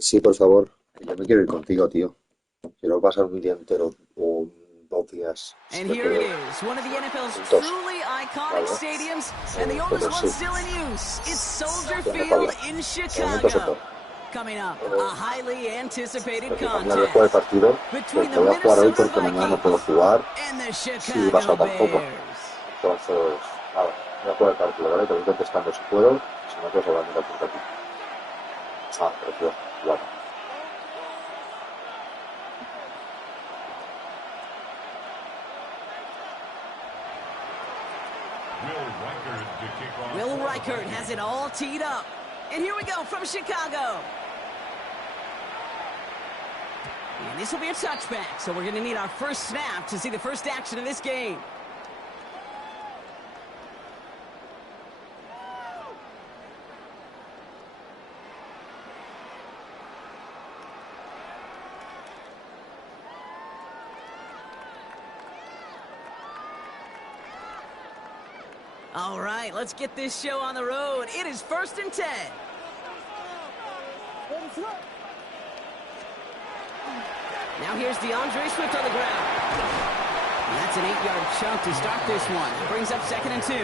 Sí, por favor, que yo me quiero ir contigo, tío. Quiero pasar un día entero o 2 días, si And se here it puede, is, one of the NFL's juntos, truly iconic ¿vale? stadiums, and the oldest Entonces one sí, still in use. It's Soldier tienes que Field hablar. in De momento se Chicago. puede. Coming up, a Eh, highly anticipated Prefiero cambiar después del contest partido, between porque the voy a jugar hoy Minnesota porque mañana no puedo Vikings jugar and the si Chicago Barça tampoco. Bears. Entonces, nada, voy a jugar el partido, ¿vale? Te voy contestando si puedo, si no, pues hablando por aquí. Ah, prefiero jugar. Will Reichert has it all teed up. And here we go from Chicago. And this will be a touchback, so we're going to need our first snap to see the first action of this game. All right, let's get this show on the road. It is 1st and 10. Now here's DeAndre Swift on the ground. And that's an 8-yard chunk to start this one. It brings up 2nd and 2.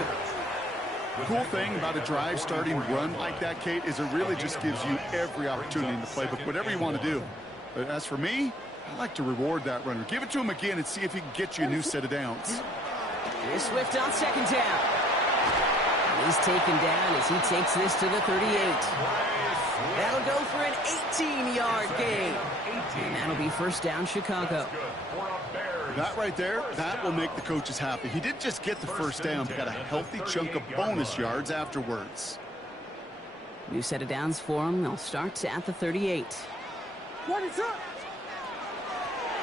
The cool thing about a drive starting run like that, Kate, is it really just gives you every opportunity in the playbook, whatever you want to do. But as for me, I like to reward that runner. Give it to him again and see if he can get you a new set of downs. Here's Swift on 2nd down. He's taken down as he takes this to the 38. That'll go for an 18-yard gain. And that'll be 1st down, Chicago. That right there, that will make the coaches happy. He didn't just get the 1st down, but got a healthy chunk of bonus yards afterwards. New set of downs for him. They'll start at the 38.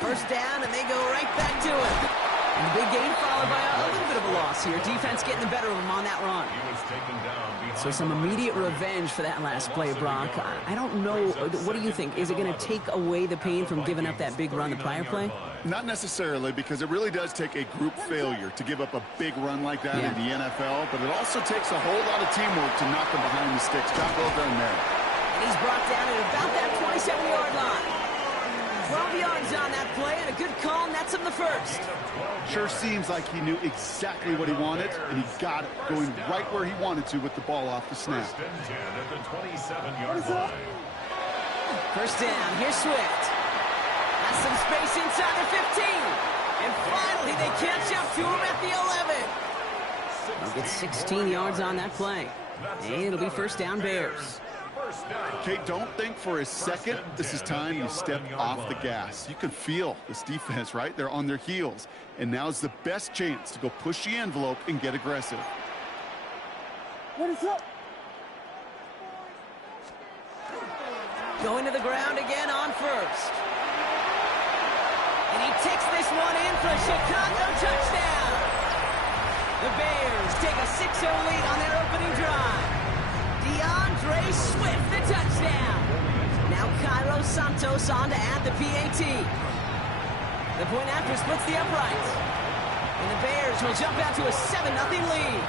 1st down, and they go right back to it. And the big gain followed by a little bit of a loss here. Defense getting the better of him on that run. So some immediate revenge for that last play, Brock. I don't know. What do you think? Is it going to take away the pain from giving up that big run the prior play? Not necessarily, because it really does take a group failure to give up a big run like that in the NFL, but it also takes a whole lot of teamwork to knock them behind the sticks. Job well done there. And he's brought down at about that 27-yard line. 12 yards on that play, and a good call nets him the 1st. Sure seems like he knew exactly what he wanted, and he got it, going right where he wanted to with the ball off the snap. 1st down, here's Swift. Has some space inside the 15. And finally, they catch up to him at the 11. He'll get 16 yards on that play. And it'll be 1st down, Bears. Okay, don't think for a second this is time you step off the gas. You can feel this defense, right? They're on their heels. And now's the best chance to go push the envelope and get aggressive. What is up? Going to the ground again on 1st. And he takes this one in for a Chicago touchdown. The Bears take a 6-0 lead on their opening drive. DeAndre Swift, the touchdown. Now Cairo Santos on to add the PAT. The point after splits the uprights. And the Bears will jump out to a 7-0 lead.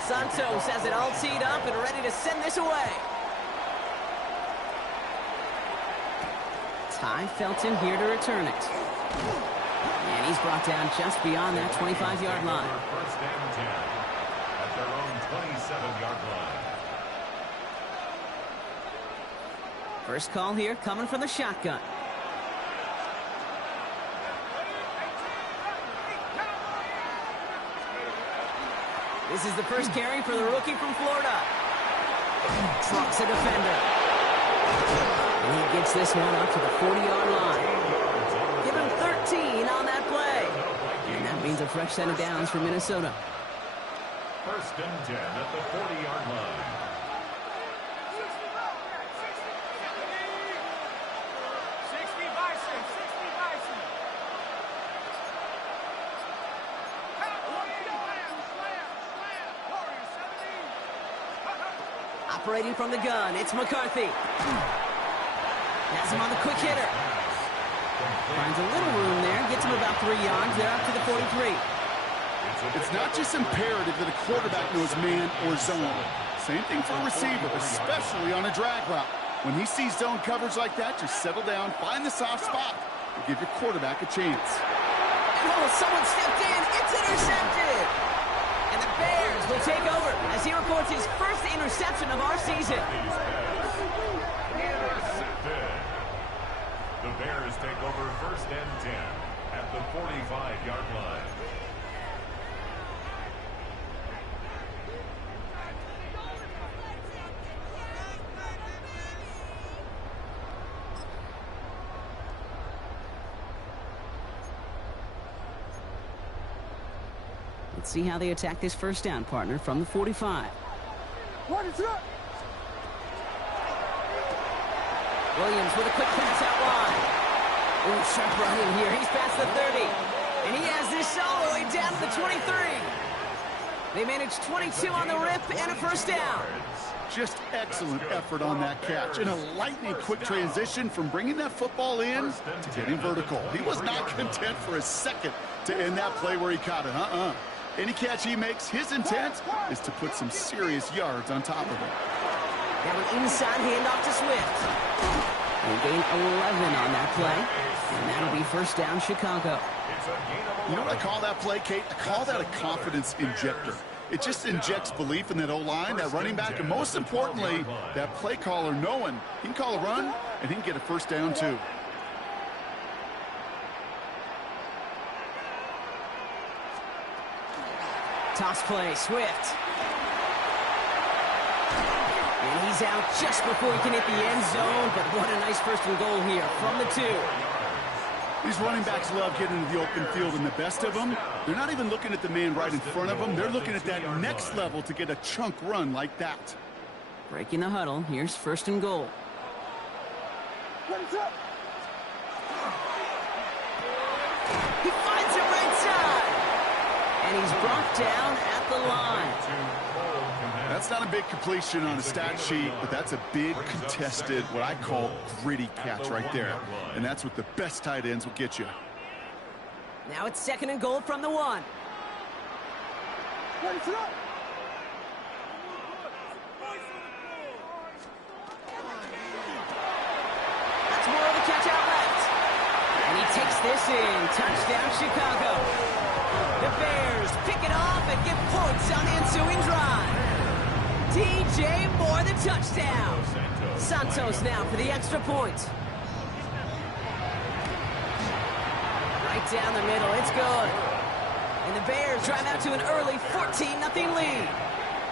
Santos has it all teed up and ready to send this away. Ty Felton here to return it. And he's brought down just beyond that 25-yard line. 1st and 10 at their own 27-yard line. First call here coming from the shotgun. This is the first carry for the rookie from Florida. Trucks a defender. And he gets this one up to the 40-yard line. Give him 13 on that play. And that means a fresh set of downs for Minnesota. 1st and 10 at the 40-yard line. Operating from the gun, it's McCarthy. Has him on the quick hitter. Finds a little room there, gets him about 3 yards. They're up to the 43. It's not just imperative that a quarterback knows man or zone. Same thing for a receiver, especially on a drag route. When he sees zone coverage like that, just settle down, find the soft spot, and give your quarterback a chance. Oh, someone stepped in. It's intercepted. And the Bears will take over as he records his first interception of our season. Intercepted. The Bears take over 1st and 10 at the 45-yard line. Let's see how they attack this first down, partner, from the 45. What is up? Williams with a quick pass out wide. Ooh, sharp run in here. He's past the 30. And he has this all the way down to the 23. They managed 22 on the rip and a first down. Just excellent effort on that catch. And a lightning quick transition from bringing that football in to getting vertical. He was not content for a second to end that play where he caught it. Any catch he makes, his intent is to put some serious yards on top of it. Now an inside handoff to Swift. They gain 11 on that play. And that'll be first down, Chicago. You know what I call that play, Kate? I call that a confidence injector. It just injects belief in that O-line, that running back, and most importantly, that play caller knowing he can call a run and he can get a first down too. Toss play, Swift. And he's out just before he can hit the end zone, but what a nice first and goal here from the 2. These running backs love getting into the open field, and the best of them, they're not even looking at the man right in front of them. They're looking at that next level to get a chunk run like that. Breaking the huddle, here's first and goal. What is up? He finds it right side. And he's brought down at the line. That's not a big completion on a stat sheet, but that's a big contested, what I call gritty catch right there. And that's what the best tight ends will get you. Now it's second and goal from the 1. What is up? That's more of the catch out left. And he takes this in. Touchdown, Chicago. The Bears pick it off and get points on the ensuing drive. DJ Moore, the touchdown. Santos now for the extra point. Right down the middle, it's good. And the Bears drive out to an early 14-0 lead.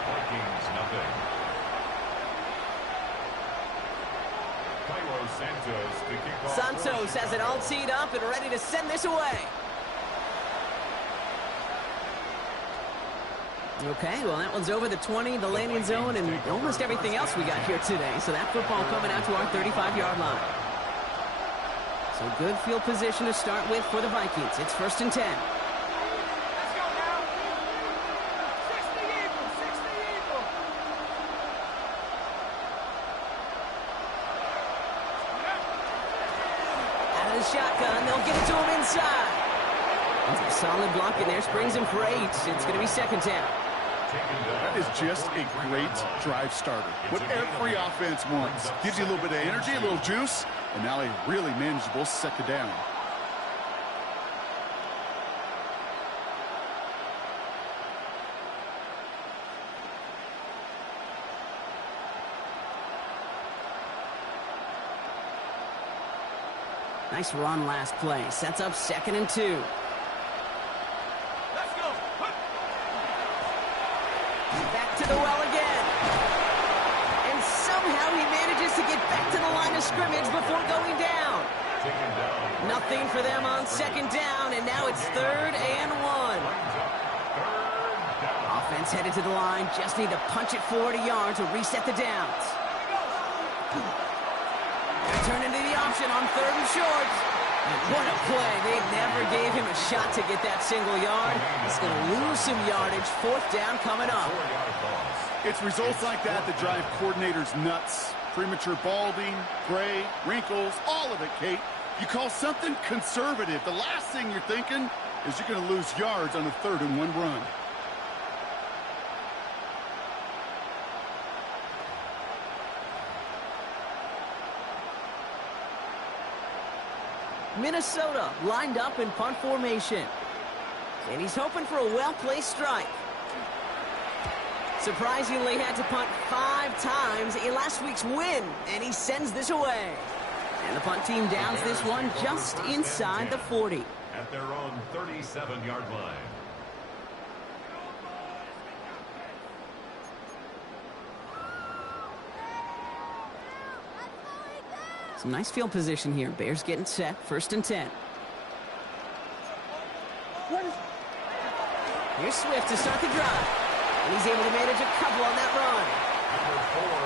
Vikings nothing. Santos to kick off. Santos has it all teed up and ready to send this away. Okay, well, that one's over the 20, the landing zone, and almost everything else we got here today. So that football coming out to our 35-yard line. So good field position to start with for the Vikings. It's 1st and 10. Let's go now. 60 Eagles, 60 Eagles. Out of the shotgun, they'll get it to him inside. That's a solid block in there, springs him for 8. It's going to be second down. That is just a great drive starter. What every offense wants. Gives you a little bit of energy, a little juice, and now a really manageable second down. Nice run last play. Sets up 2nd and 2. Let's go. Back to the well again. And somehow he manages to get back to the line of scrimmage before going down. Nothing for them on second down, and now it's 3rd and 1. Offense headed to the line. Just need to punch it 40 yards to reset the downs. Turn into the option on 3rd and short. And what a play. They never gave him a shot to get that single yard. He's going to lose some yardage. 4th down coming up. It's results like that that drive coordinators nuts. Premature balding, gray, wrinkles, all of it, Kate. You call something conservative. The last thing you're thinking is you're going to lose yards on a 3rd and 1 run. Minnesota lined up in punt formation. And he's hoping for a well-placed strike. Surprisingly had to punt 5 times in last week's win, and he sends this away. And the punt team downs this one just inside the 40. At their own 37-yard line. Some nice field position here. Bears getting set. 1st and 10. Here's Swift to start the drive. And he's able to manage a couple on that run.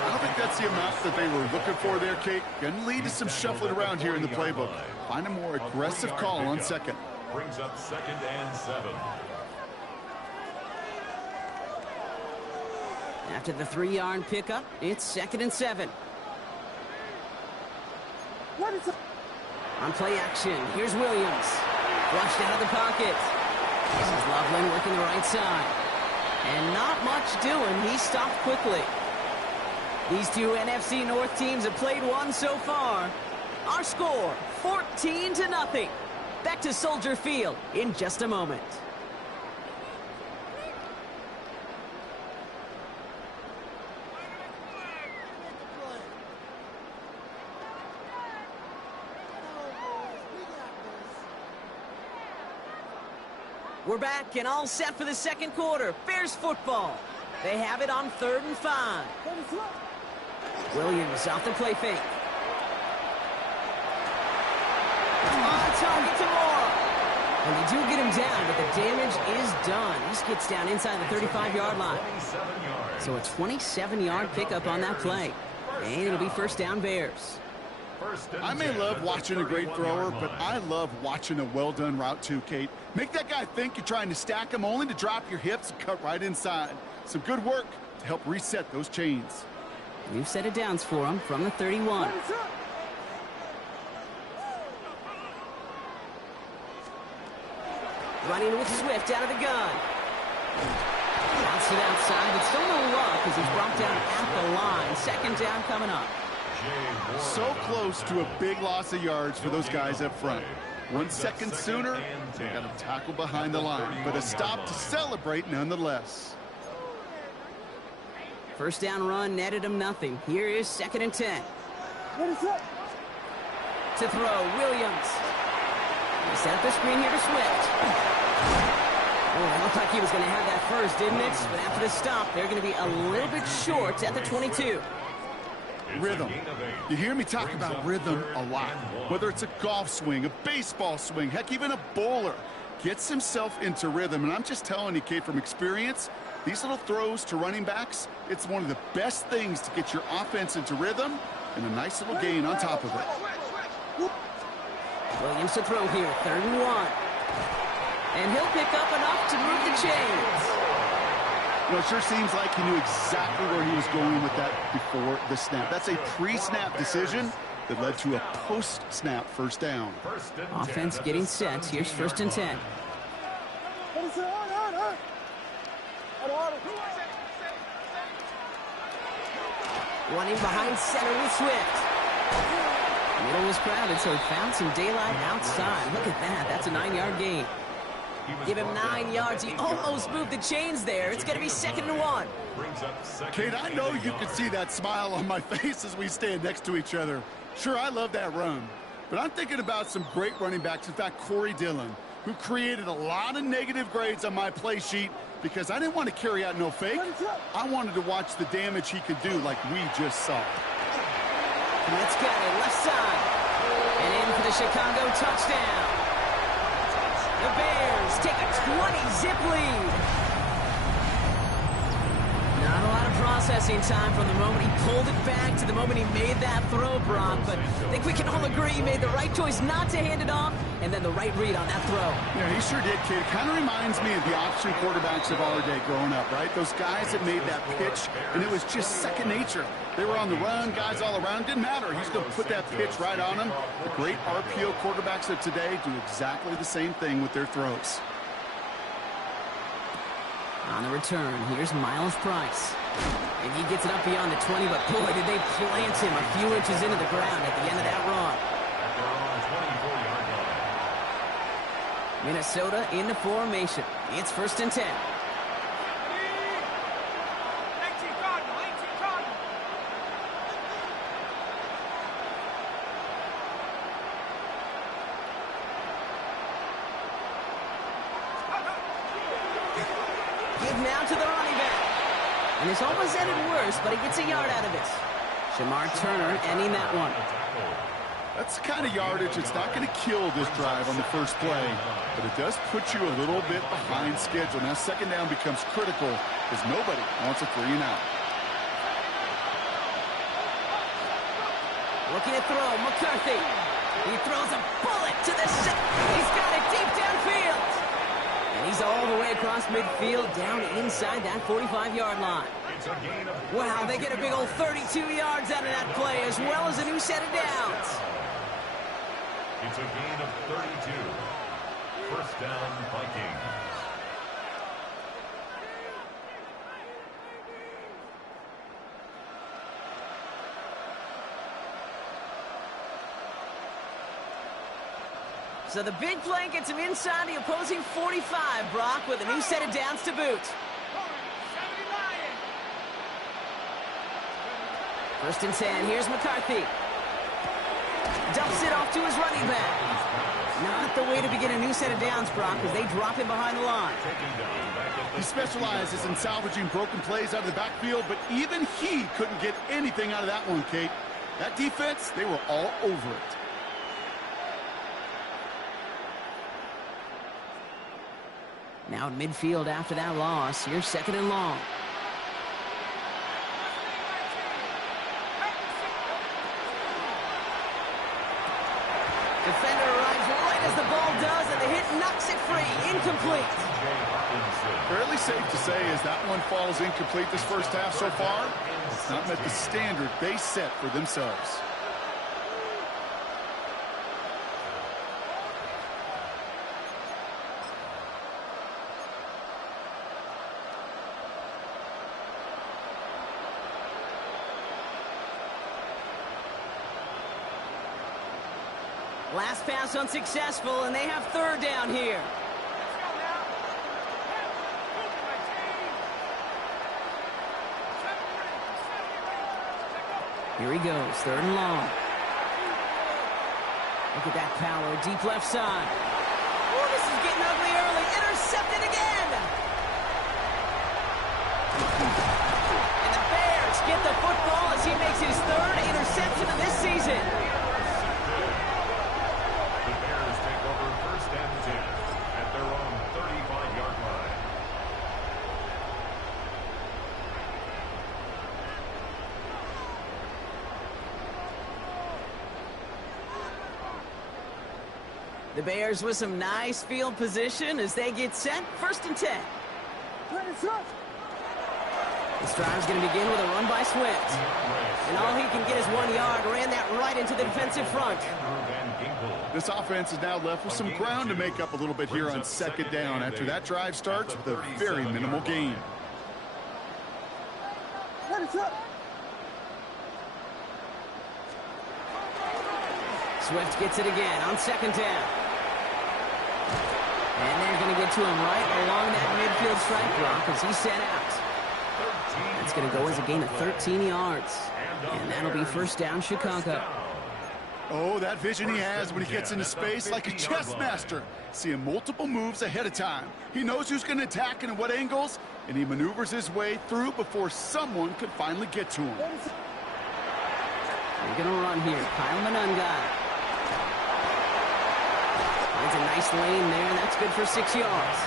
I don't think that's the amount that they were looking for there, Kate. Going to lead to some shuffling around here in the playbook. Find a more aggressive call on 2nd. Brings up 2nd and 7. After the 3-yard pickup, it's 2nd and 7. On play action, here's Williams. Flushed out of the pocket. This is Loveland working the right side. And not much doing. He stopped quickly. These two NFC North teams have played one so far. Our score, 14-0. Back to Soldier Field in just a moment. We're back and all set for the 2nd quarter. Bears football. They have it on 3rd and 5. Williams off the play fake. On target tomorrow. And they do get him down, but the damage is done. He gets down inside the 35-yard line. So a 27-yard pickup on that play. And it'll be 1st down Bears. I may love watching a great thrower, but I love watching a well-done route too, Kate. Make that guy think you're trying to stack him only to drop your hips and cut right inside. Some good work to help reset those chains. New set of downs for him from the 31. Running with Swift out of the gun. Bounced it outside, but still no luck as he's brought down at the line. 2nd down coming up. So close to a big loss of yards for those guys up front. 1 second sooner, they got a tackle behind the line, but a stop to celebrate nonetheless. 1st down run netted him nothing. Here is 2nd and 10. To throw, Williams. He set up the screen here to Swift. Oh, it looked like he was going to have that first, didn't it? But after the stop, they're going to be a little bit short at the 22. Rhythm. You hear me talk about rhythm a lot. Whether it's a golf swing, a baseball swing, heck, even a bowler gets himself into rhythm. And I'm just telling you, Kate, from experience, these little throws to running backs, it's one of the best things to get your offense into rhythm and a nice little gain on top of it. Williams to throw here, 3rd and 1. And he'll pick up enough to move the chains. You know, it sure seems like he knew exactly where he was going with that before the snap. That's a pre-snap decision that led to a post-snap 1st down. Offense getting set. Here's 1st and 10. Running behind center with Swift. Middle was crowded, so he found some daylight outside. Look at that. That's a 9-yard gain. Give him 9 yards. He almost moved the chains there. It's going to be 2nd and 1. Kate, I know you can see that smile on my face as we stand next to each other. Sure, I love that run. But I'm thinking about some great running backs. In fact, Corey Dillon, who created a lot of negative grades on my play sheet because I didn't want to carry out no fake. I wanted to watch the damage he could do like we just saw. Let's get it. Left side. And in for the Chicago touchdown. The Bears take a 20-zip lead. Not a lot of processing time from the moment he pulled it back to the moment he made that throw, Brock. But I think we can all agree he made the right choice not to hand it off and then the right read on that throw. Yeah, he sure did, kid. Kind of reminds me of the option quarterbacks of our day growing up, right? Those guys that made that pitch, and it was just second nature. They were on the run, guys all around. Didn't matter. He's going to put that pitch right on them. The great RPO quarterbacks of today do exactly the same thing with their throws. On the return, here's Miles Price. And he gets it up beyond the 20, but boy, did they plant him a few inches into the ground at the end of that run. Minnesota in the formation. It's 1st and 10. 18 Cardinal, 18 Cardinal. Give now to the running back. And it's almost ended worse, but he gets a yard out of this. Shamar Turner ending that one. That's the kind of yardage that's not going to kill this drive on the first play, but it does put you a little bit behind schedule. Now, second down becomes critical because nobody wants a 3 and out. Looking to throw, McCarthy. He throws a bullet to the set. He's got it deep downfield. And he's all the way across midfield, down inside that 45-yard line. Wow, they get a big old 32 yards out of that play, as well as a new set of downs. It's a gain of 32. First down, Vikings. So the big play gets him inside the opposing 45, Brock, with a new set of downs to boot. 1st and 10, here's McCarthy. Dumps it off to his running back. Not the way to begin a new set of downs, Brock, as they drop him behind the line. He specializes in salvaging broken plays out of the backfield, but even he couldn't get anything out of that one, Kate. That defense, they were all over it. Now at midfield after that loss, here's 2nd and long. Defender arrives right as the ball does, and the hit knocks it free. Incomplete. Fairly safe to say as that one falls incomplete this first half so far, it's not met the standard they set for themselves. Last pass unsuccessful, and they have 3rd down here. Here he goes, 3rd and long. Look at that power, deep left side. Oh, this is getting ugly early. Intercepted again. And the Bears get the football as he makes his 3rd interception of this season. The Bears take over 1st and 10 at their own 35-yard line. The Bears with some nice field position as they get set. 1st and 10. This drive's going to begin with a run by Swift. And all he can get is 1 yard. Ran that right into the defensive front. This offense is now left with some ground to make up a little bit here on 2nd down after that drive starts with a very minimal gain. Swift gets it again on 2nd down. And they're going to get to him right along that midfield strike block as he's set out. That's going to go as a gain of 13 yards. And that'll be 1st down, Chicago. Oh, that vision he has when he gets into space like a chess master. Seeing multiple moves ahead of time. He knows who's going to attack and at what angles, and he maneuvers his way through before someone could finally get to him. They're going to run here. Kyle Monunga. Finds a nice lane there, and that's good for 6 yards.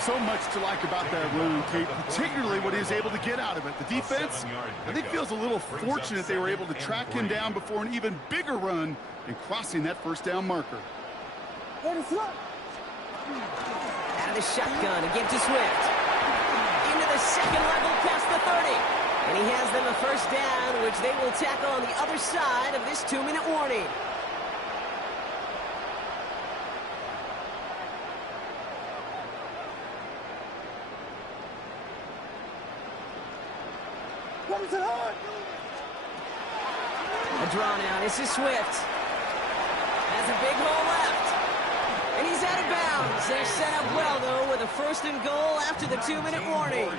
So much to like about that run, Kate, particularly what he was able to get out of it. The defense, I think, feels a little fortunate they were able to track him down before an even bigger run and crossing that 1st down marker. Out of the shotgun, again to Swift. Into the second level, past the 30. And he has them a first down, which they will tackle on the other side of this 2-minute warning. A draw now. This is Swift. Has a big hole left. And he's out of bounds. They're set up well, though, with a first and goal after the 2-minute warning.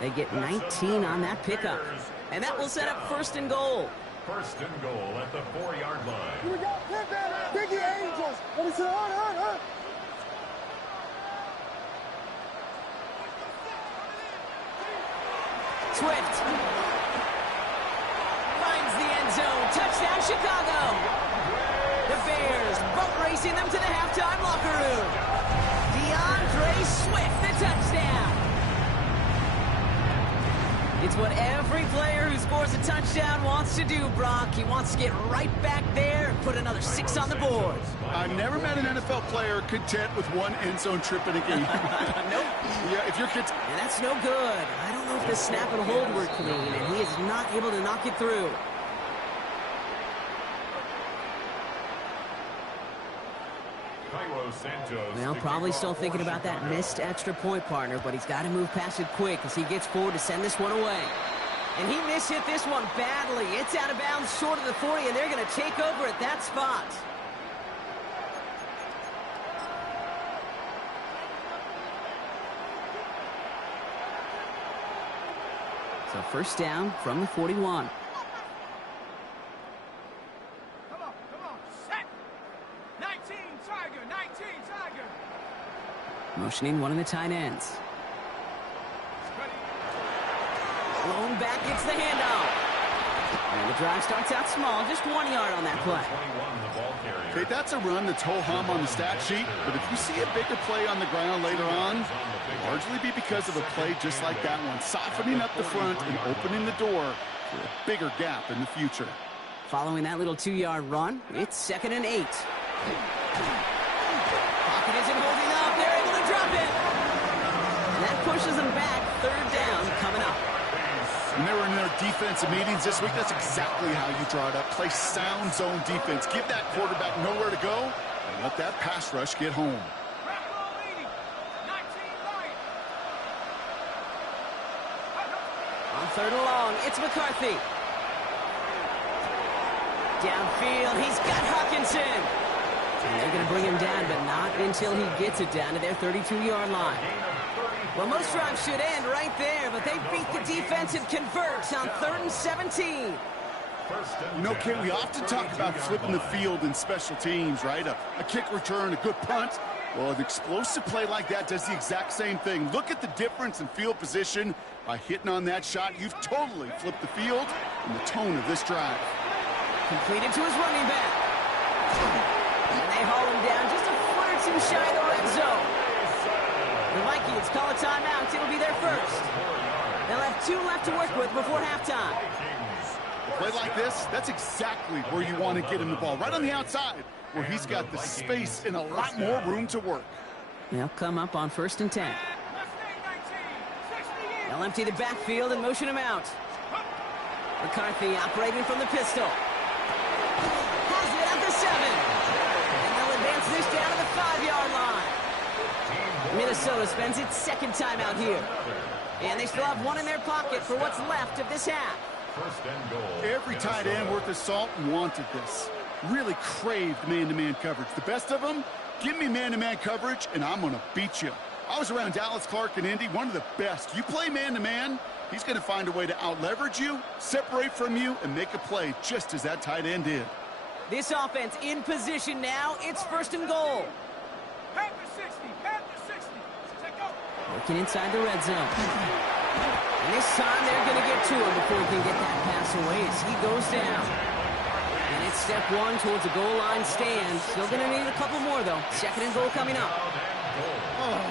They get 19 on that pickup. And that will set up first and goal. First and goal at the 4-yard line. Here we go. Biggie Angels. What is it? Swift finds the end zone. Touchdown, Chicago. The Bears boat racing them to the halftime locker room. DeAndre Swift, the touchdown. It's what every player who scores a touchdown wants to do, Brock. He wants to get right back there and put another 6 on the board. I've never met an NFL player content with one end zone trip in a game. Nope. Yeah, if your kid's... And that's no good. I don't know if the snap and hold were clean, and he is not able to knock it through. Well, probably still thinking about that missed extra point, partner, but he's got to move past it quick as he gets forward to send this one away. And he mishit this one badly. It's out of bounds short of the 40, and they're going to take over at that spot. So first down from the 41. Come on, set. 19, Tiger, 19, Tiger. Motioning one of the tight ends. Blown back, gets the handoff. And the drive starts out small, just 1 yard on that play. Okay, that's a run that's ho-hum on the stat sheet, but if you see a bigger play on the ground later on, largely be because of a play just like that one, softening up the front and opening the door for a bigger gap in the future. Following that little 2-yard run, it's 2nd and 8. Pocket isn't holding up. They're able to drop it. And that pushes them back. 3rd down coming up. When they were in their defensive meetings this week, that's exactly how you draw it up. Play sound zone defense. Give that quarterback nowhere to go and let that pass rush get home. On 3rd and long, it's McCarthy. Downfield, he's got Hawkinson. And they're going to bring him down, but not until he gets it down to their 32-yard line. Well, most drives should end right there, but they beat the defense and convert on 3rd and 17. You know, Kate, we often talk about flipping the field in special teams, right? A kick return, a good punt. Well, an explosive play like that does the exact same thing. Look at the difference in field position. By hitting on that shot, you've totally flipped the field and the tone of this drive. Completed to his running back. And they haul him down just a foot or two shy of the red zone. The Vikings call a timeout. It'll be their first. They'll have 2 left to work with before halftime. A play like this, that's exactly where you want to get him the ball. Right on the outside, where he's got the space and a lot more room to work. They'll come up on 1st and 10. They'll empty the backfield and motion him out. McCarthy operating from the pistol. Has it at the 7. And they'll advance this down to the 5-yard line. Minnesota spends its 2nd timeout here. And they still have 1 in their pocket for what's left of this half. Every tight end worth his salt wanted this. Really craved man-to-man coverage. The best of them, give me man-to-man coverage, and I'm going to beat you. I was around Dallas Clark and Indy, one of the best. You play man-to-man, he's going to find a way to out-leverage you, separate from you, and make a play just as that tight end did. This offense in position now. It's 1st and goal. Panther 60, Panther 60. Take over. Working inside the red zone. And this time they're going to get to him before he can get that pass away as he goes down. And it's step 1 towards a goal line stand. Still going to need a couple more, though. 2nd and goal coming up. Oh,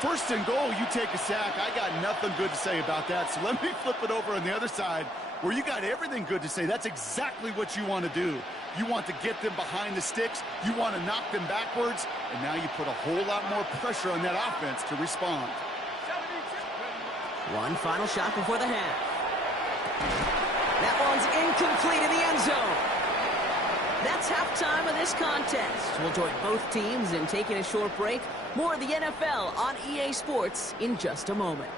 1st and goal, you take a sack. I got nothing good to say about that, so let me flip it over on the other side where you got everything good to say. That's exactly what you want to do. You want to get them behind the sticks. You want to knock them backwards. And now you put a whole lot more pressure on that offense to respond. One final shot before the half. That one's incomplete in the end zone. That's halftime of this contest. We'll join both teams in taking a short break. More of the NFL on EA Sports in just a moment.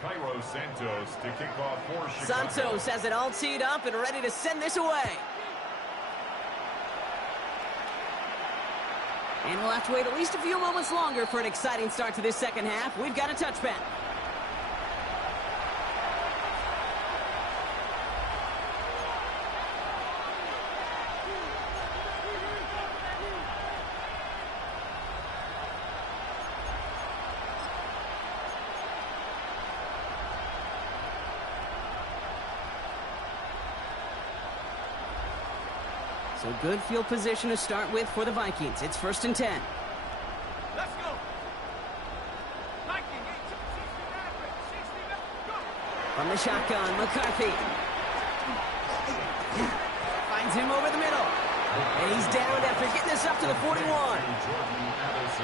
Cairo Santos to kick off for Chicago. Santos has it all teed up and ready to send this away. And we'll have to wait at least a few moments longer for an exciting start to this second half. We've got a touchback. So good field position to start with for the Vikings. It's 1st and 10. Let's go. Viking, 60, go. From the shotgun, McCarthy. Finds him over the middle. And he's down after getting this up to the 41.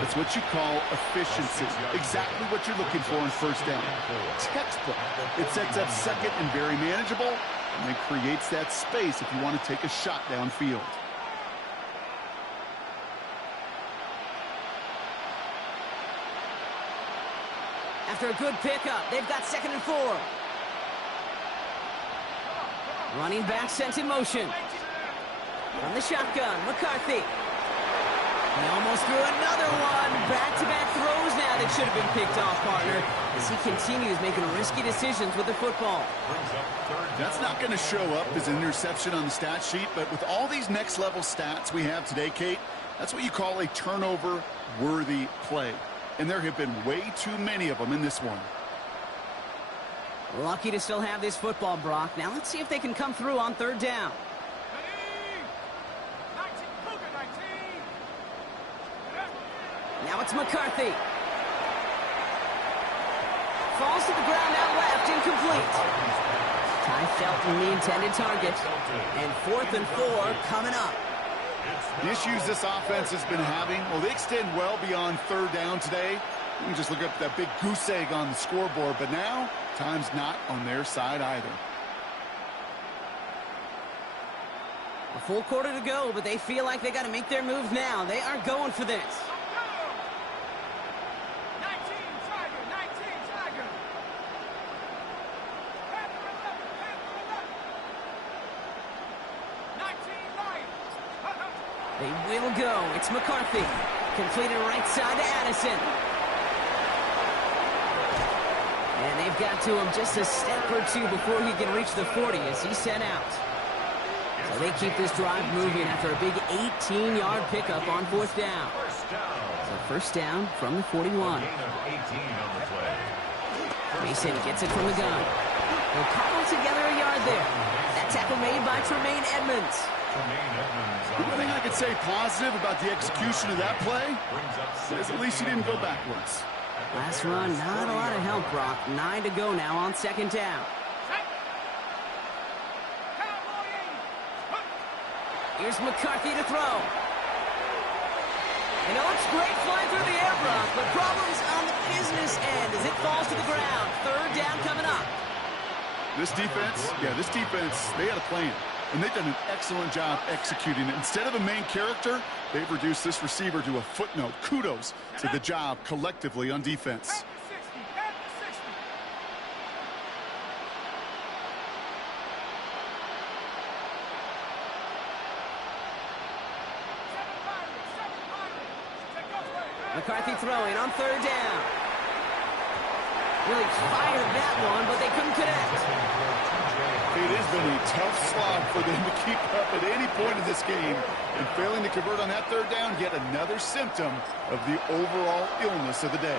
That's what you call efficiency. Exactly what you're looking for in first down. Textbook. It sets up second and very manageable, and it creates that space if you want to take a shot downfield. After a good pickup, they've got 2nd and 4. Running back sent in motion. From the shotgun, McCarthy. He almost threw another one. Back-to-back throws now that should have been picked off, partner, as he continues making risky decisions with the football. That's not going to show up as an interception on the stat sheet, but with all these next-level stats we have today, Kate, that's what you call a turnover-worthy play. And there have been way too many of them in this one. Lucky to still have this football, Brock. Now let's see if they can come through on 3rd down. Now it's McCarthy. Falls to the ground out left, incomplete. Ty Felton, the intended target. And 4th and 4 coming up. The issues this offense has been having, well, they extend well beyond 3rd down today. You can just look up that big goose egg on the scoreboard, but now time's not on their side either. A full quarter to go, but they feel like they got to make their move now. They are going for this. 19 Tiger. Panther 11. 19 Lions. They will go. It's McCarthy. Completed right side to Addison. And they've got to him just a step or two before he can reach the 40 as he's sent out. So they keep this drive moving after a big 18-yard pickup on 4th down. So 1st down from the 41. Mason gets it from the gun. They'll cobble together a yard there. That tackle made by Tremaine Edmonds. The one thing I could say positive about the execution of that play is at least he didn't go backwards. Last run, not a lot of help, Brock. 9 to go now on 2nd down. Here's McCarthy to throw. And it looks great flying through the air, Brock, but problems on the business end as it falls to the ground. 3rd down coming up. This defense, they had a plan. And they've done an excellent job executing it. Instead of a main character, they've reduced this receiver to a footnote. Kudos to the job collectively on defense. McCarthy throwing on 3rd down. Really fired that one, but they couldn't connect. It has been a tough slog for them to keep up at any point in this game. And failing to convert on that 3rd down, yet another symptom of the overall illness of the day.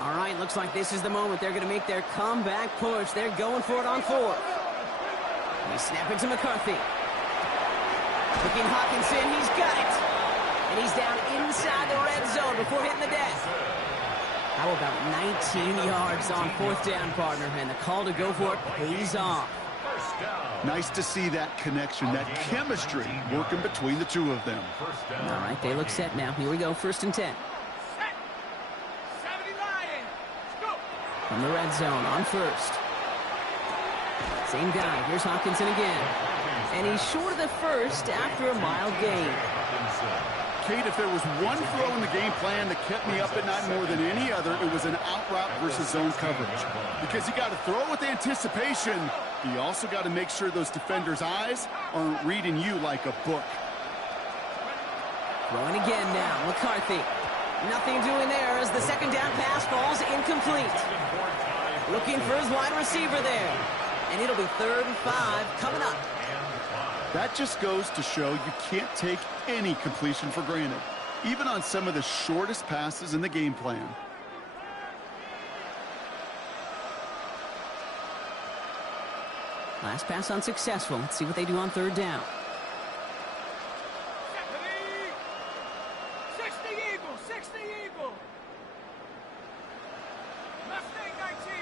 All right, looks like this is the moment they're going to make their comeback push. They're going for it on 4th. They snap it to McCarthy. Looking Hawkinson, he's got it. And he's down inside the red zone before hitting the deck. How about 19 yards on 4th down, partner? And the call to go for it pays off. Nice to see that connection, that chemistry working between the two of them. All right, they look set now. Here we go, 1st and 10. Set. 70 Lions. Go. From the red zone on 1st. Same guy. Here's Hawkinson again. And he's short of the 1st after a mild gain. Kate, if there was one throw in the game plan that kept me up at night more than any other, it was an out route versus zone coverage. Because you got to throw with anticipation. You also got to make sure those defenders' eyes aren't reading you like a book. Throwing again now, McCarthy. Nothing doing there as the 2nd down pass falls incomplete. Looking for his wide receiver there. And it'll be 3rd and 5 coming up. That just goes to show you can't take any completion for granted, even on some of the shortest passes in the game plan. Last pass unsuccessful. Let's see what they do on 3rd down. 60 Eagle. 60 Eagle. Mustang 19.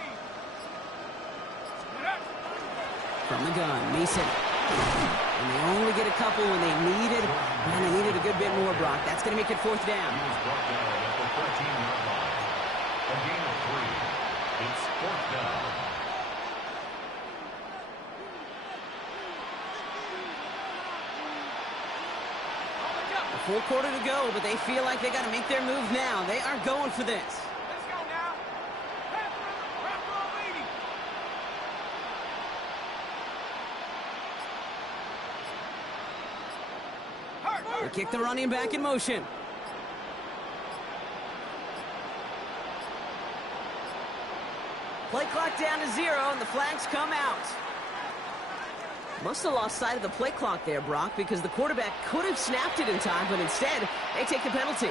From the gun, Mason. And they only get a couple when they needed, and they needed a good bit more, Brock. That's going to make it 4th down. He was brought down at the 13-yard line. A gain of 3. It's 4th down. A full quarter to go, but they feel like they got to make their move now. They are going for this. Let's go now. Pepper leading. They kick the running back in motion. Play clock down to 0, and the flags come out. Must have lost sight of the play clock there, Brock, because the quarterback could have snapped it in time, but instead, they take the penalty.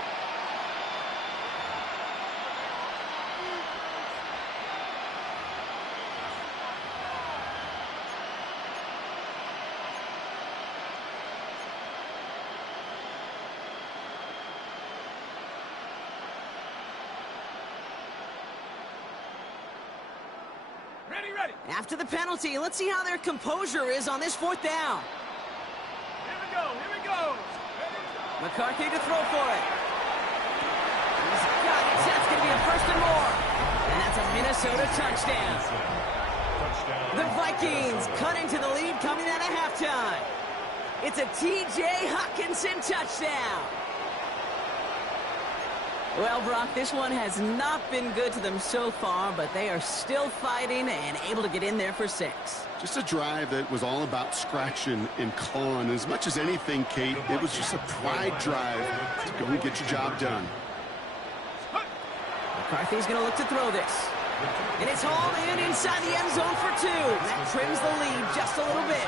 Ready. After the penalty, let's see how their composure is on this 4th down. Here we go. McCarthy to throw for it. He's got it. That's going to be a 1st and more. And that's a Minnesota touchdown. The Vikings cut into the lead coming out of halftime. It's a T.J. Hawkinson touchdown. Well, Brock, this one has not been good to them so far, but they are still fighting and able to get in there for 6. Just a drive that was all about scratching and clawing. As much as anything, Kate, it was just a pride drive to go and get your job done. McCarthy's going to look to throw this. And it's hauled in inside the end zone for 2. That trims the lead just a little bit.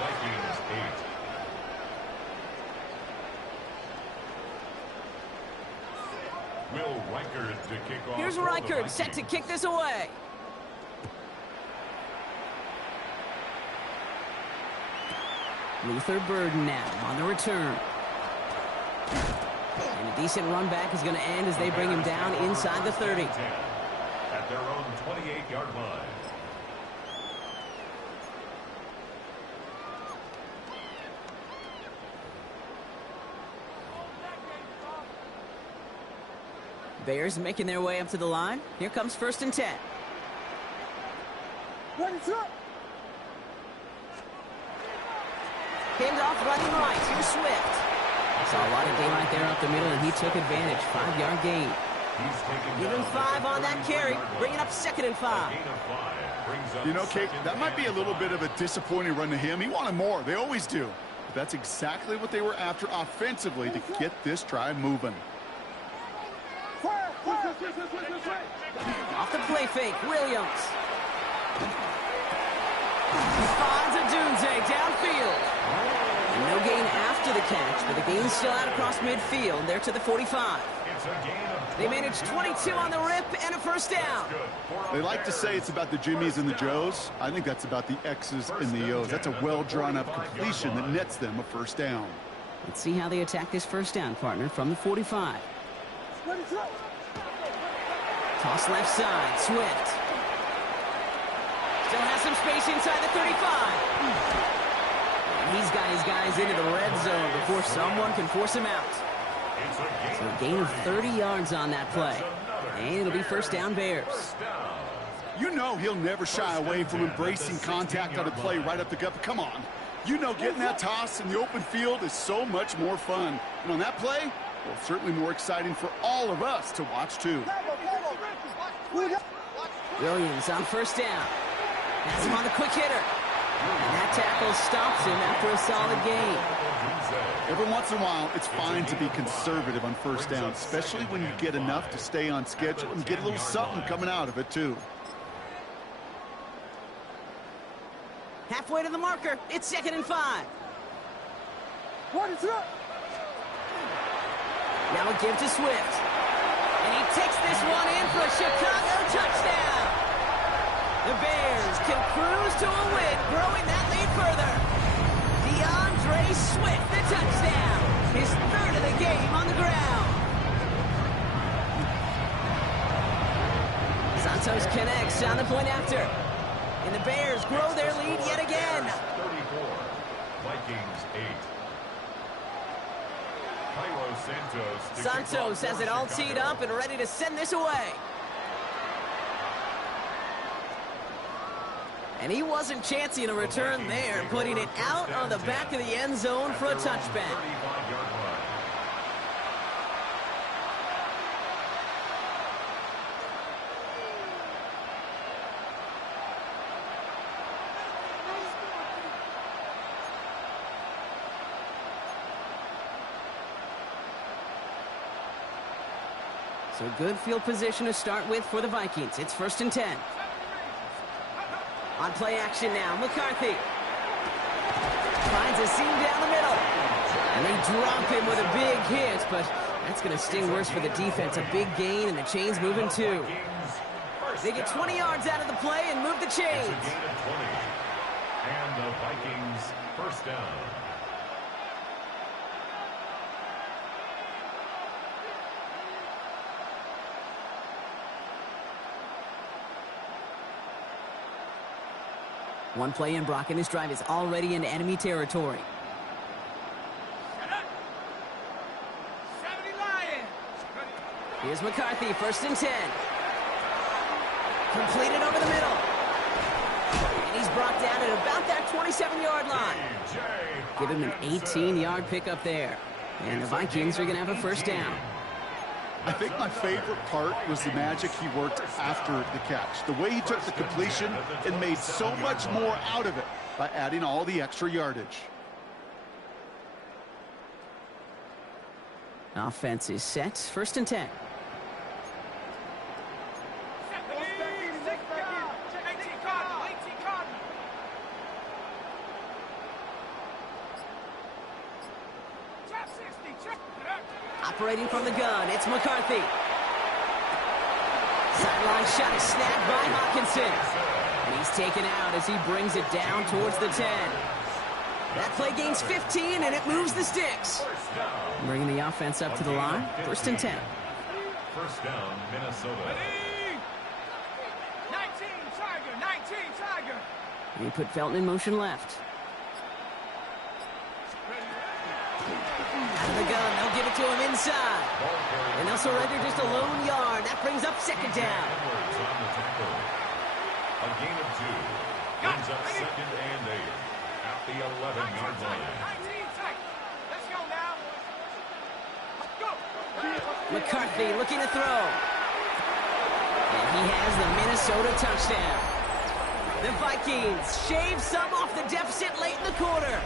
Vikings 8. Will Reichard to kick off. Here's Reichard set to kick this away. Luther Burden now on the return. And a decent run back is going to end as they bring him down inside the 30. At their own 28-yard line. Bears making their way up to the line. Here comes 1st and 10. Ready, set. Hand off running right. Here's Swift. Saw a lot of daylight there up the middle, and he took advantage. 5-yard gain. Even 5 on that carry, bringing up 2nd and 5. You know, Kate, that might be a little bit of a disappointing run to him. He wanted more. They always do. But that's exactly what they were after offensively to get this drive moving. Off the play fake, Williams. He finds a Dunze downfield. And no gain after the catch, but the gain's still out across midfield. They're to the 45. It's a gain of They managed 22 on the rip and a first down. They like to say it's about the Jimmies and the Joes. I think that's about the X's and the O's. That's a well-drawn-up completion that nets them a first down. Let's see how they attack this first down, partner, from the 45. Toss left side, Swift. Still has some space inside the 35. And he's got his guys into the red zone before someone can force him out. So a gain of 30 yards on that play. And it'll be first down Bears. You know he'll never shy away from embracing contact on a play right up the gut. But come on. You know getting that toss in the open field is so much more fun. And on that play, well, certainly more exciting for all of us to watch, too. Williams on first down. Has him on the quick hitter. And that tackle stops him after a solid gain. Every once in a while, it's fine to be conservative on first down, especially when you get enough to stay on schedule and get a little something coming out of it, too. Halfway to the marker. It's 2nd and 5. Now a give to Swift. And he takes this one in for a Chicago touchdown. The Bears can cruise to a win, growing that lead further. Swift, the touchdown. His 3rd of the game on the ground. Santos connects on the point after. And the Bears grow their lead yet again. 34, Vikings 8. Santos has it all teed up and ready to send this away. And he wasn't chancing a return there, putting it out on the back of the end zone for a touchback. So good field position to start with for the Vikings. It's 1st and 10. On play action now, McCarthy finds a seam down the middle. And they drop him with a big hit, but that's going to sting worse for the defense. A big gain, and the chain's moving too. They get 20 yards out of the play and move the chains. And the Vikings first down. One play in, Brock, and this drive is already into enemy territory. Here's McCarthy, 1st and 10. Completed over the middle. And he's brought down at about that 27-yard line. Give him an 18-yard pickup there. And the Vikings are going to have a first down. I think my favorite part was the magic he worked after the catch. The way he took the completion and made so much more out of it by adding all the extra yardage. Offense is set. 1st and 10. Operating from the gun, it's McCarthy. Sideline shot is snagged by Hawkinson. And he's taken out as he brings it down towards the 10. That play gains 15, and it moves the sticks. Bringing the offense up to the line. 1st and 10. First down, Minnesota. 19 Tiger. He put Felton in motion left. Out of the gun, they'll give it to him inside. And they'll surrender just a lone yard. That brings up 2nd down. A gain of 2. Brings up 2nd and 8 at the 11-yard line. Let's go now. Go. McCarthy looking to throw. And he has the Minnesota touchdown. The Vikings shave some off the deficit late in the quarter.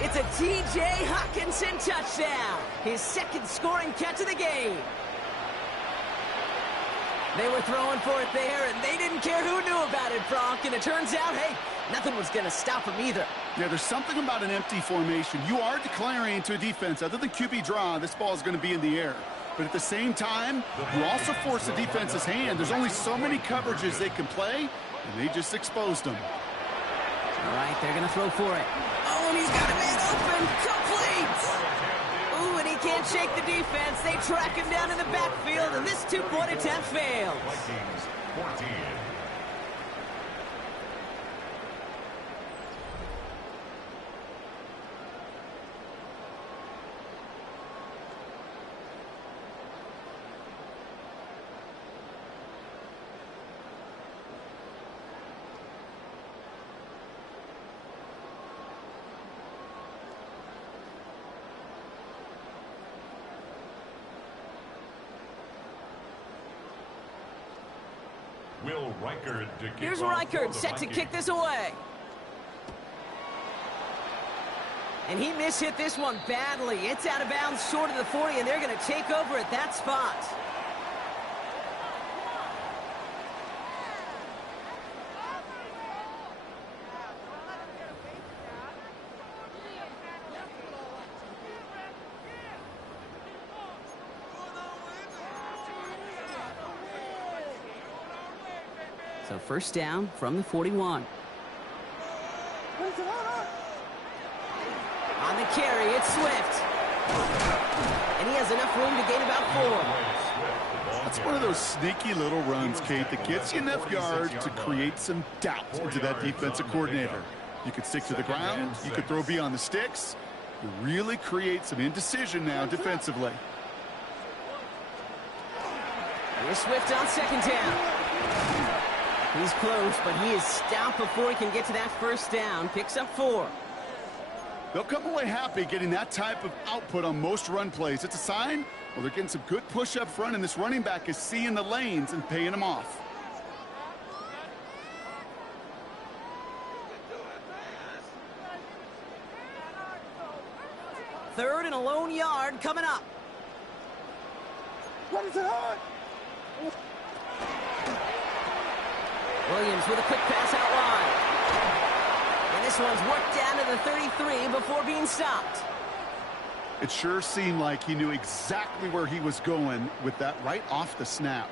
It's a T.J. Hawkinson touchdown. His 2nd scoring catch of the game. They were throwing for it there, and they didn't care who knew about it, Brock. And it turns out, hey, nothing was going to stop him either. Yeah, there's something about an empty formation. You are declaring to a defense, other than QB draw, this ball is going to be in the air. but at the same time, you also force the defense's hand. There's only so many coverages they can play, and they just exposed them. All right, they're going to throw for it. Oh, and he's got a man open. Complete! Ooh, and he can't shake the defense. They track him down in the backfield, and this two-point attempt fails. Vikings 14. Will Reichard to kick Here's off for Reichard, the set to Vikings. kick this away. And he mishit this one badly. It's out of bounds short of the 40, and they're going to take over at that spot. So first down from the 41. On the carry, it's Swift. And he has enough room to gain about 4. That's one of those sneaky little runs, Kate, that gets you enough yards to create some doubt into that defensive coordinator. You could stick to the ground. You could throw beyond the sticks. You really create some indecision now defensively. Here's Swift on second down. He's close, but he is stopped before he can get to that first down. Picks up 4. They'll come away happy getting that type of output on most run plays. It's a sign, well, they're getting some good push up front, and this running back is seeing the lanes and paying them off. Third and a lone yard coming up. What is it on? Williams with a quick pass out wide. And this one's worked down to the 33 before being stopped. It sure seemed like he knew exactly where he was going with that right off the snap.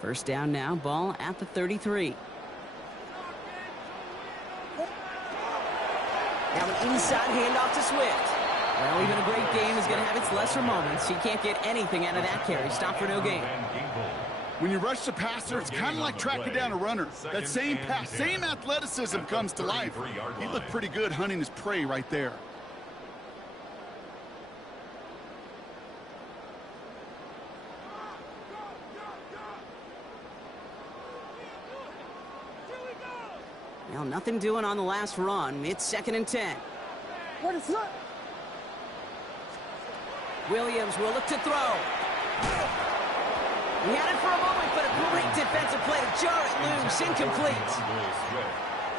First down now, ball at the 33. Now an inside handoff to Swift. Well, even a great game is going to have its lesser moments. He can't get anything out of that carry. Stop for no gain. When you rush the passer, it's kind of like tracking down a runner. That same pass, same athleticism comes to life. He looked pretty good hunting his prey right there. Well, nothing doing on the last run. It's second and 10. What is that? Williams will look to throw. He had it for a moment, but a great defensive play to jar it loose. Incomplete.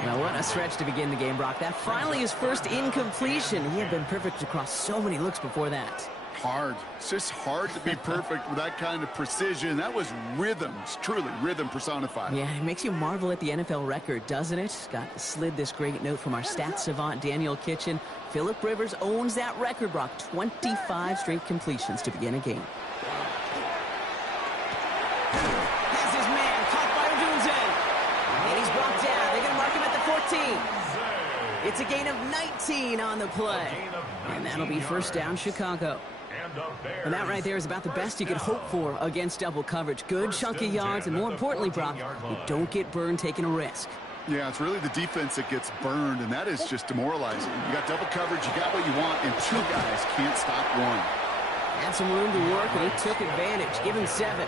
Well, what a stretch to begin the game, Brock. That finally his first incompletion. He had been perfect across so many looks before that. Hard. It's just hard to be perfect with that kind of precision. That was rhythm. It's truly rhythm personified. Yeah, it makes you marvel at the NFL record, doesn't it? Got slid this great note from our stats savant, Daniel Kitchen. Phillip Rivers owns that record, Brock. 25 straight completions to begin a game. Has his man caught by Odunze. And he's brought down. They're going to mark him at the 14. It's a gain of 19 on the play. And that'll be first down, Chicago. And that right there is about the best you could hope for against double coverage. Good chunky yards, and more importantly, Brock, you don't get burned taking a risk. Yeah, it's really the defense that gets burned, and that is just demoralizing. You got double coverage, you got what you want, and 2 guys can't stop one. Had some room to work, and he took advantage. Give him 7.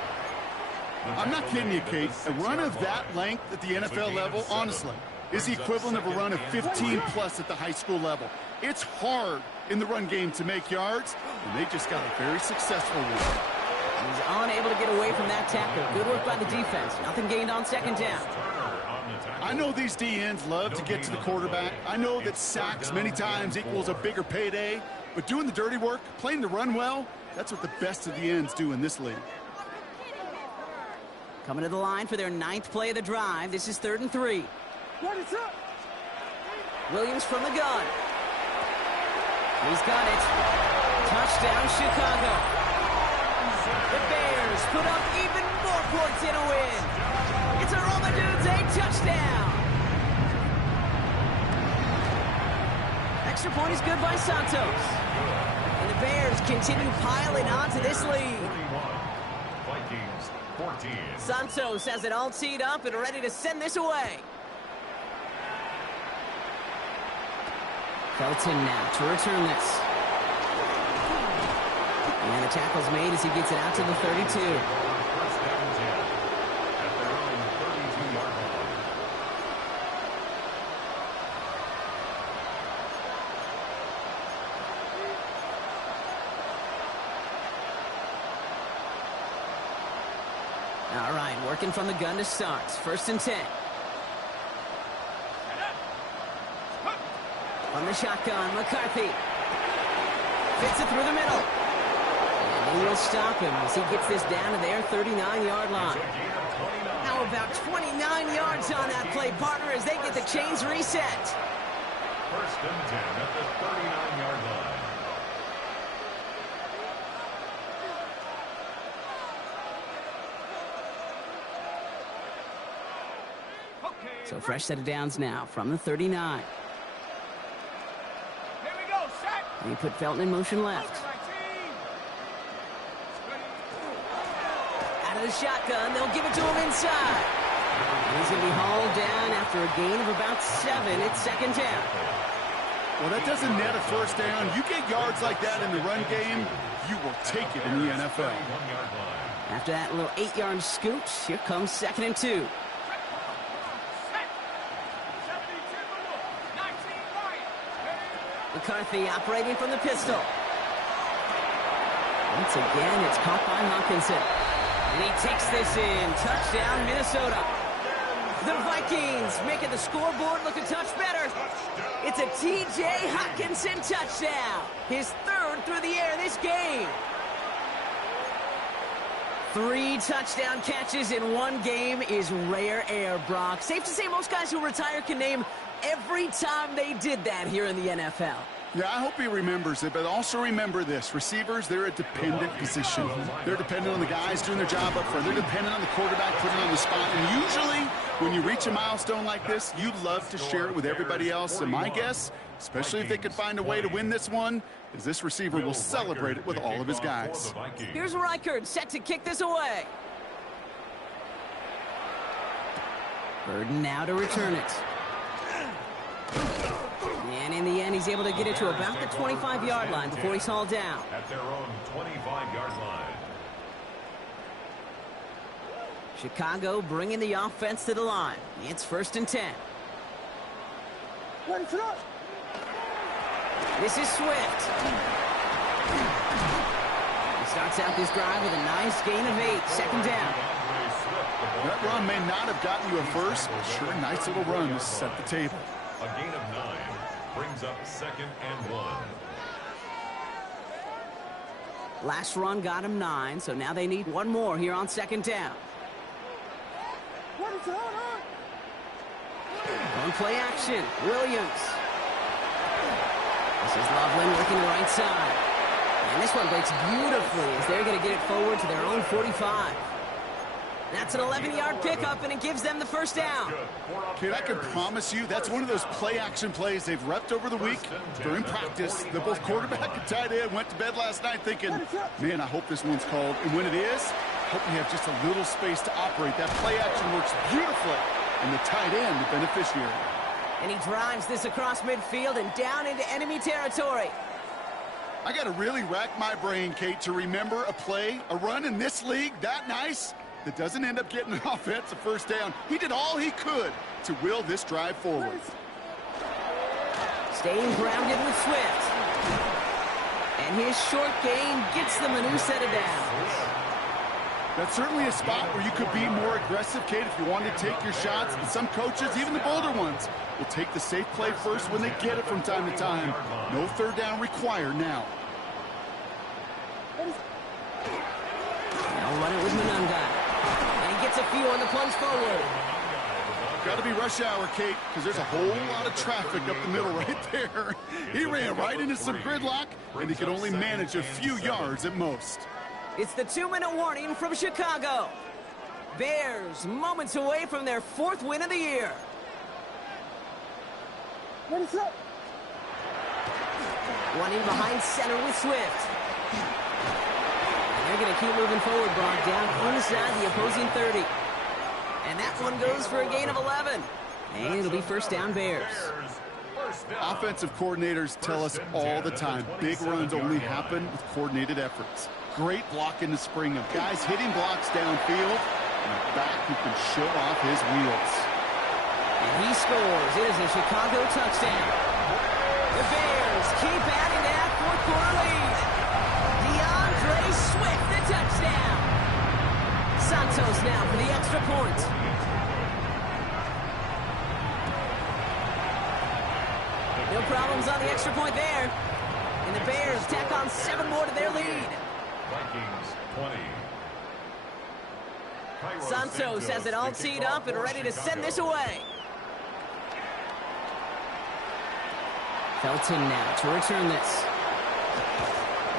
I'm not kidding you, Kate. A run of that length at the NFL level, honestly, is the equivalent of a run of 15-plus at the high school level. It's hard in the run game to make yards, and they just got a very successful one. He's unable to get away from that tackle. Good work by the defense. Nothing gained on second down. I know these DNs love to get to the quarterback. I know that sacks many times equals a bigger payday, but doing the dirty work, playing the run well, that's what the best of the ends do in this league. Coming to the line for their 9th play of the drive. This is 3rd and 3. Ready, set. Williams from the gun. He's got it. Touchdown, Chicago. The Bears put up even more points in a win. It's a Romadudes touchdown. Extra point is good by Santos. And the Bears continue piling on to this lead. 41. Vikings 14. Santos has it all teed up and ready to send this away. Felton now to return this. And the tackle's made as he gets it out to the 32. First down 10 at their own 32-yard line. All right, working from the gun to start. 1st and 10. From the shotgun, McCarthy. Fits it through the middle. And he will stop him as he gets this down to their 39-yard line. How about 29 yards on that play, partner, as they get the chains reset. 1st and 10 at the 39-yard line. So fresh set of downs now from the 39. Here we go, set. And he put Felton in motion left. My team. Out of the shotgun, they'll give it to him inside. And he's going to be hauled down after a gain of about 7. It's 2nd down. Well, that doesn't net a first down. You get yards like that in the run game, you will take it in the NFL. 31-yard line. After that little 8-yard scoot, here comes 2nd and 2. McCarthy operating from the pistol. Once again, it's caught by Hawkinson. And he takes this in. Touchdown, Minnesota. The Vikings making the scoreboard look a touch better. It's a T.J. Hawkinson touchdown. His 3rd through the air this game. 3 touchdown catches in one game is rare air, Brock. Safe to say most guys who retire can name every time they did that here in the NFL. Yeah, I hope he remembers it, but also remember this. Receivers, they're a dependent position. They're dependent on the guys doing their job up front. They're dependent on the quarterback putting on the spot. And usually, when you reach a milestone like this, you'd love to share it with everybody else. And my guess, especially if they could find a way to win this one, is this receiver will celebrate it with all of his guys. Here's Reichard set to kick this away. Burden now to return it. And in the end, he's able to get it to about the 25-yard line before he's hauled down. At their own 25-yard line. Chicago bringing the offense to the line. It's 1st and 10. Ready, set. This is Swift. He starts out this drive with a nice gain of 8. 2nd down. That run may not have gotten you a first, but sure, nice little run to set the table. A gain of 9 brings up 2nd and 1. Last run got him 9, so now they need one more here on 2nd down. Ready, set. On play action, Williams. This is Loveland working the right side. And this one breaks beautifully as they're going to get it forward to their own 45. That's an 11-yard pickup, and it gives them the 1st down. Kid, I can promise you that's one of those play-action plays they've repped over the week during practice. The both quarterback and tight end went to bed last night thinking, man, I hope this one's called. And when it is, I hope we have just a little space to operate. That play-action works beautifully, and the tight end, the beneficiary. And he drives this across midfield and down into enemy territory. I got to really rack my brain, Kate, to remember a play, a run in this league that nice that doesn't end up getting an offensive 1st down. He did all he could to will this drive forward. Staying grounded with Swift. And his short gain gets them a new set of downs. That's certainly a spot where you could be more aggressive, Kate, if you wanted to take your shots. And some coaches, even the bolder ones, will take the safe play first when they get it from time to time. No 3rd down required now. They'll run it with Manunga. And he gets a few on the plunge forward. Got to be rush hour, Kate, because there's a whole lot of traffic up the middle right there. He ran right into some gridlock, and he could only manage a few yards at most. It's the 2-minute warning from Chicago. Bears moments away from their 4th win of the year. What is up? One in behind center with Swift. And they're going to keep moving forward, Brock, down inside the opposing 30. And that one goes for a gain of 11. And it'll be first down Bears. Offensive coordinators tell us all the time, big runs only happen with coordinated efforts. Great block in the spring of guys hitting blocks downfield, and a back who can show off his wheels. And he scores. It is a Chicago touchdown. The Bears keep adding to that 4th quarter lead. DeAndre Swift, the touchdown. Santos now for the extra point. No problems on the extra point there. And the Bears tack on 7 more to their lead. Vikings 20. Santos has it all teed up and ready to send this away. Felton now to return this.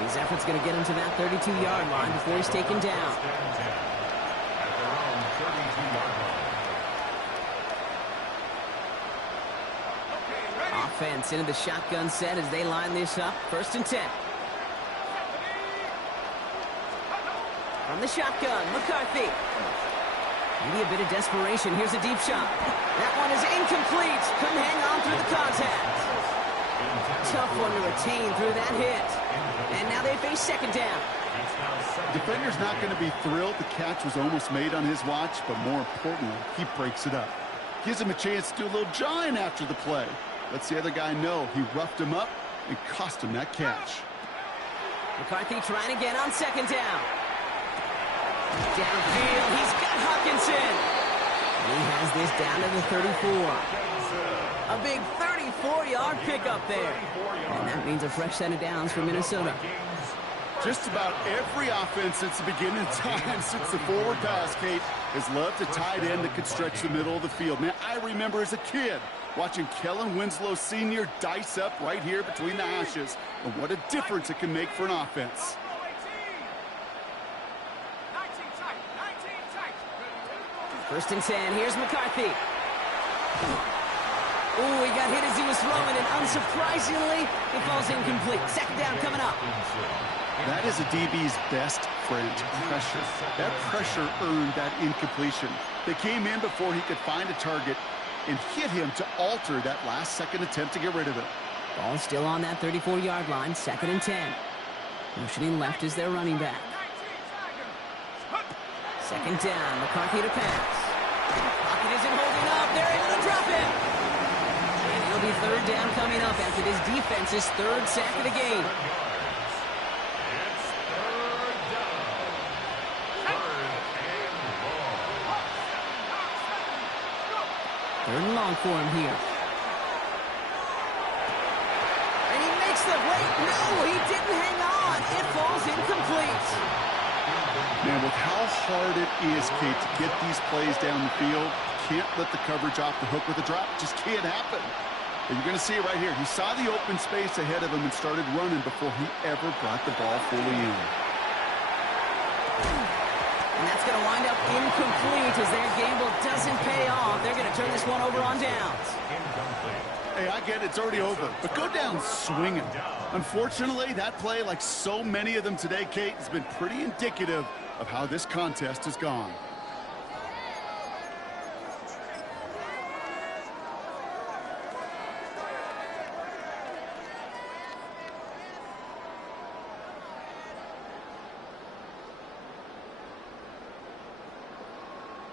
His effort's going to get him to that 32-yard line before he's taken down. Offense into the shotgun set as they line this up. 1st and 10. From the shotgun, McCarthy. Maybe a bit of desperation. Here's a deep shot. That one is incomplete. Couldn't hang on through the contact. Tough one to retain through that hit. And now they face 2nd down. Defender's not going to be thrilled the catch was almost made on his watch, but more importantly, he breaks it up. Gives him a chance to do a little jawing after the play. Lets the other guy know he roughed him up and cost him that catch. McCarthy trying again on 2nd down. Downfield, he's got Hawkinson. He has this down to the 34. A big 34-yard pickup there. And that means a fresh set of downs for Minnesota. Just about every offense since the beginning of time, since the forward pass, Kate, has loved a tight end that could stretch the middle of the field. Man, I remember as a kid watching Kellen Winslow Sr. dice up right here between the hashes. And what a difference it can make for an offense. 1st and 10. Here's McCarthy. Ooh, he got hit as he was throwing, and unsurprisingly, it falls incomplete. 2nd down coming up. That is a DB's best friend, pressure. That pressure earned that incompletion. They came in before he could find a target and hit him to alter that last-second attempt to get rid of it. Ball still on that 34-yard line, 2nd and 10. Motioning left is their running back. 2nd down, McCarthy to pass. Pocket isn't holding up. They're able to drop him. And it'll be 3rd down coming up after this defense's 3rd sack of the game. It's 3rd down. 3rd and long for him here. And he makes the wait. No, he didn't hang on. It falls incomplete. Man, with how hard it is, Kate, to get these plays down the field, can't let the coverage off the hook with a drop. Just can't happen. And you're going to see it right here. He saw the open space ahead of him and started running before he ever brought the ball fully in. And that's going to wind up incomplete as their gamble doesn't pay off. They're going to turn this one over on downs. Hey, I get it. It's already over. But go down swinging. Unfortunately, that play, like so many of them today, Kate, has been pretty indicative of how this contest has gone.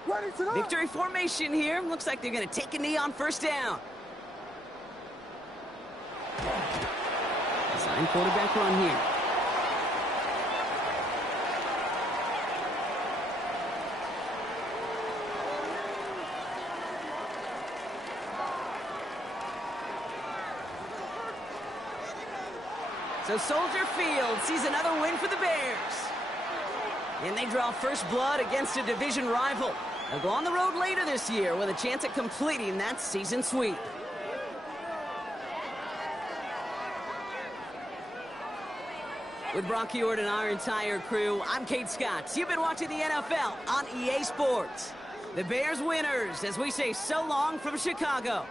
Ready to go. Victory formation here. Looks like they're going to take a knee on 1st down. Design quarterback run here. So Soldier Field sees another win for the Bears. And they draw first blood against a division rival. They'll go on the road later this year with a chance at completing that season sweep. With Brock Heward and our entire crew, I'm Kate Scott. You've been watching the NFL on EA Sports. The Bears winners as we say so long from Chicago.